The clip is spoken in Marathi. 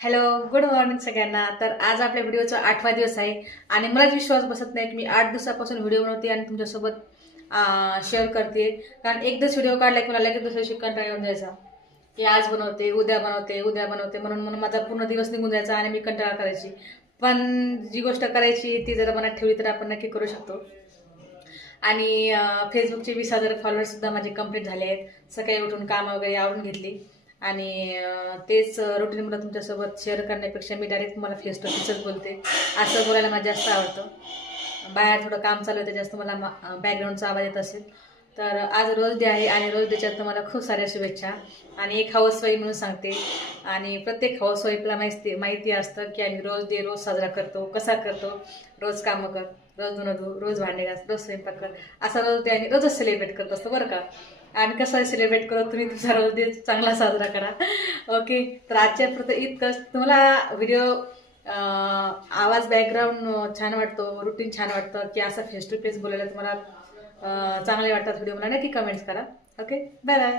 हॅलो, गुड मॉर्निंग सगळ्यांना. तर आज आपल्या व्हिडिओचा 8वा दिवस आहे आणि मलाच विश्वास बसत नाही की मी 8 दिवसापासून व्हिडिओ बनवते आणि तुमच्यासोबत शेअर करते. कारण एकदाच व्हिडिओ काढला की मला लगेच दुसऱ्या दिवशी कंटाळा येऊन जायचा की आज बनवते, उद्या बनवते, उद्या बनवते, म्हणून म्हणून माझा पूर्ण दिवस निघून जायचा आणि मी कंटाळा करायची. पण जी गोष्ट करायची ती जर मनात ठेवली तर आपण नक्की करू शकतो. आणि फेसबुकचे 20,000 फॉलोअर्ससुद्धा माझे कंप्लीट झाले आहेत. सकाळी उठून कामं वगैरे आवरून घेतली आणि तेच रुटीन मला तुमच्यासोबत शेअर करण्यापेक्षा मी डायरेक्ट तुम्हाला फेस टू फेसच बोलते. असं बोलायला मला जास्त आवडतं. बाहेर थोडं काम चालू आहे, जास्त मला बॅकग्राऊंडचा आवाज येत असेल तर आज रोज डे आहे आणि रोज डेच्यात तुम्हाला खूप साऱ्या शुभेच्छा. आणि एक हाऊसवाईफ म्हणून सांगते आणि प्रत्येक हाऊसवाईफला माहिती असतं की आम्ही रोज डे रोज साजरा करतो. कसा करतो? रोज कामं कर, रोज धुणं धु, रोज भांडे घास, रोज स्वयंपाक कर, असा रोज डे आम्ही रोजच सेलिब्रेट करत असतो बरं का. आणि कसं सेलिब्रेट करत तुम्ही तुमचा रोज डे चांगला साजरा करा. ओके, तर आजच्या पुरतं इतकंच. तुम्हाला व्हिडिओ आवाज बॅकग्राऊंड छान वाटतो, रुटीन छान वाटतं की असं फेस टू फेस बोलायला तुम्हाला चांगले वाटतात व्हिडिओ, मला नक्की कमेंट्स करा. Okay, bye bye.